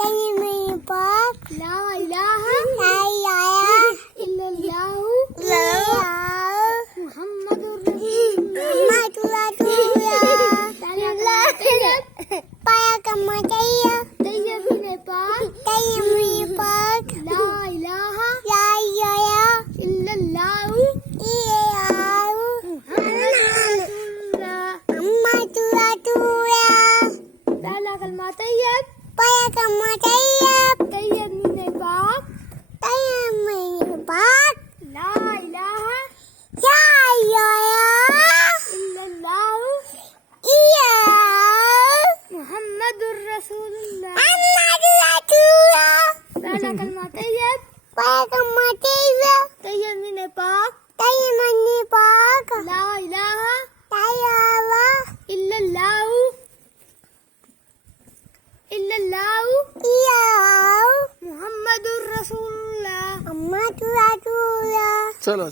तैयमीन पाक ला इलाहा इल्लल्लाहु मुहम्मदुर रसूलुल्लाह तैयमीन पाक ला इलाहा इल्लल्लाहु पहला कलमा तैयब तैयमीन पाक ला इलाहा इल्लल्लाहु मुहम्मदुर रसूलुल्लाह पहला कलमा तैयब तैयमीन पाक ला इलाहा इल्लल्लाहु मुहम्मदुर रसूलुल्लाह चलो।